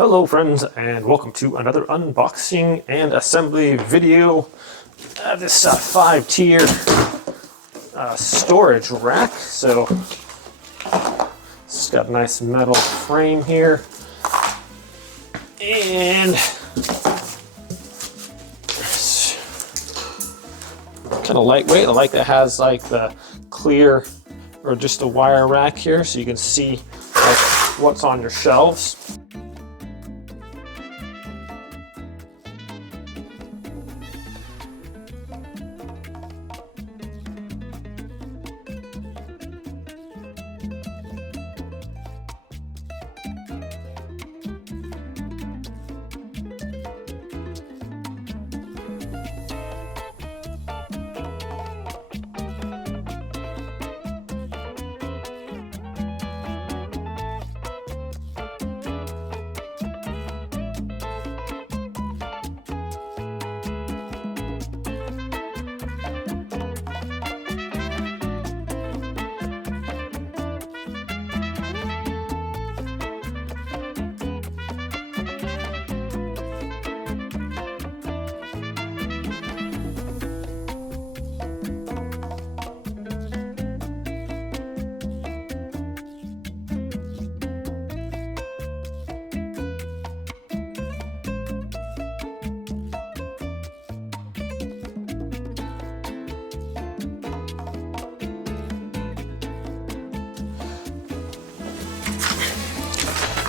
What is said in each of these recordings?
Hello friends, and welcome to another unboxing and assembly video. This 5-tier storage rack. So it's got a nice metal frame here, and it's kind of lightweight. I like that it has like the clear or just a wire rack here, so you can see like what's on your shelves.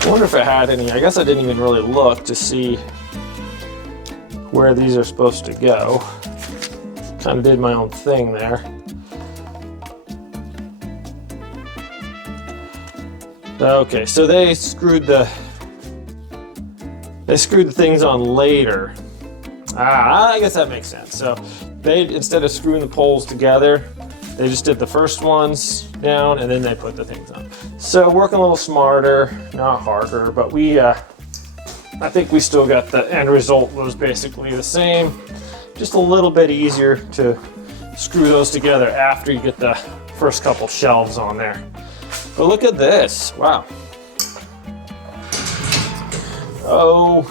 I wonder if it had any. I guess I didn't even really look to see where these are supposed to go. Kind of did my own thing there. Okay, so they screwed the things on later. I guess that makes sense. So they, instead of screwing the poles together, they just did the first ones down and then they put the things on. So working a little smarter, not harder, but I think we still got the end result was basically the same. Just a little bit easier to screw those together after you get the first couple shelves on there. But look at this, wow. Oh,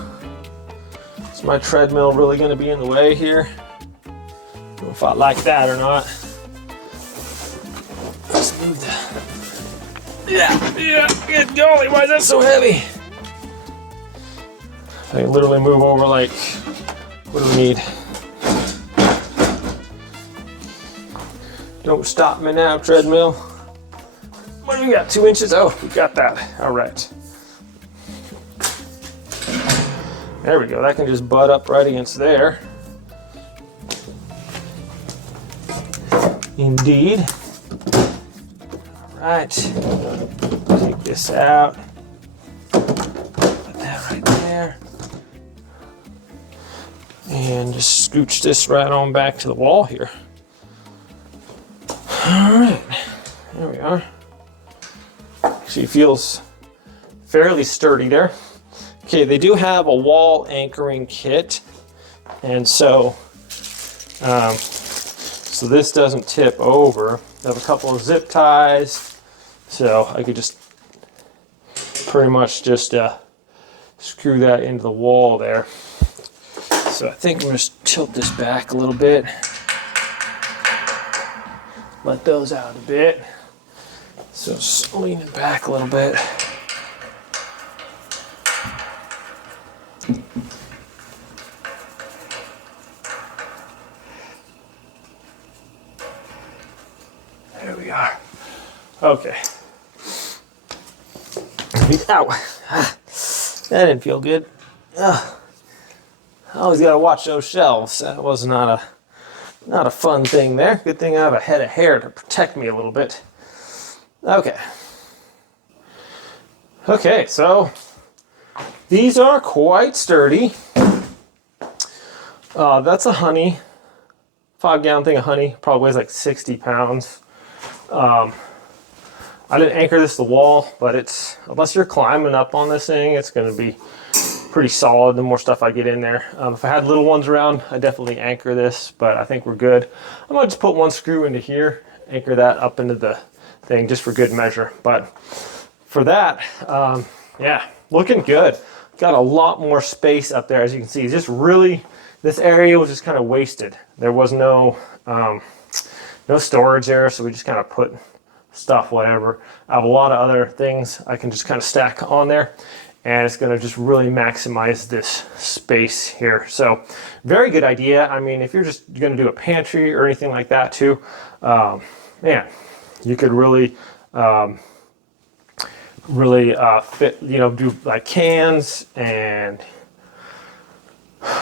is my treadmill really gonna be in the way here? I don't know if I like that or not. Let's move that. Yeah, good golly, why is that so heavy? I can literally move over like, what do we need? Don't stop me now, treadmill. What do we got, 2 inches? Oh, we got that, all right. There we go, that can just butt up right against there. Indeed. Right, take this out, put that right there, and just scooch this right on back to the wall here. All right, there we are. Actually feels fairly sturdy there. Okay, they do have a wall anchoring kit, and so this doesn't tip over. They have a couple of zip ties. So I could just pretty much just screw that into the wall there. So I think I'm going to tilt this back a little bit. Let those out a bit. So just lean it back a little bit. There we are. Okay. Ow. That didn't feel good. I always gotta watch those shelves. That was not a fun thing there. Good thing I have a head of hair to protect me a little bit. Okay. Okay, so these are quite sturdy. That's a honey, 5-gallon thing of honey. Probably weighs like 60 pounds. I didn't anchor this to the wall, but it's, unless you're climbing up on this thing, it's going to be pretty solid the more stuff I get in there. If I had little ones around, I'd definitely anchor this, but I think we're good. I'm going to just put one screw into here, anchor that up into the thing just for good measure. But for that, yeah, looking good. Got a lot more space up there, as you can see. Just really, this area was just kind of wasted. There was no no storage there, so we just kind of put stuff, whatever. I have a lot of other things I can just kind of stack on there, and it's going to just really maximize this space here. So very good idea. I mean, if you're just going to do a pantry or anything like that too, man, you could really fit, you know, do like cans and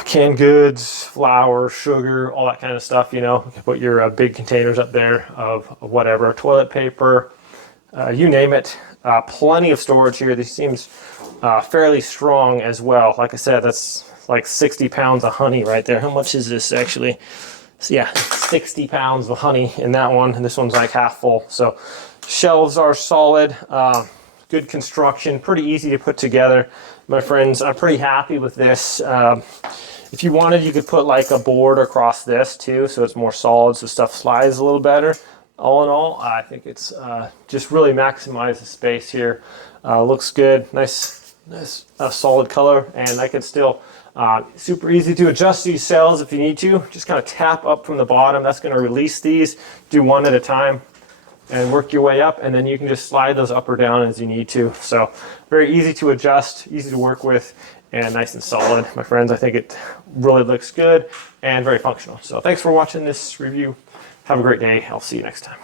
canned goods, flour, sugar, all that kind of stuff. You know, you can put your big containers up there of whatever, toilet paper, you name it. Plenty of storage here. This seems fairly strong as well. Like I said, that's like 60 pounds of honey right there. How much is this actually? So yeah, 60 pounds of honey in that one, and this one's like half full. So shelves are solid. Good construction, pretty easy to put together. My friends, I'm pretty happy with this. If you wanted, you could put like a board across this too, so it's more solid, so stuff slides a little better. All in all, I think it's just really maximized the space here. Looks good, nice solid color, and I can still, super easy to adjust these cells if you need to. Just kind of tap up from the bottom. That's going to release these. Do one at a time and work your way up, and then you can just slide those up or down as you need to. So very easy to adjust, easy to work with, and nice and solid. My friends, I think it really looks good and very functional. So thanks for watching this review. Have a great day. I'll see you next time.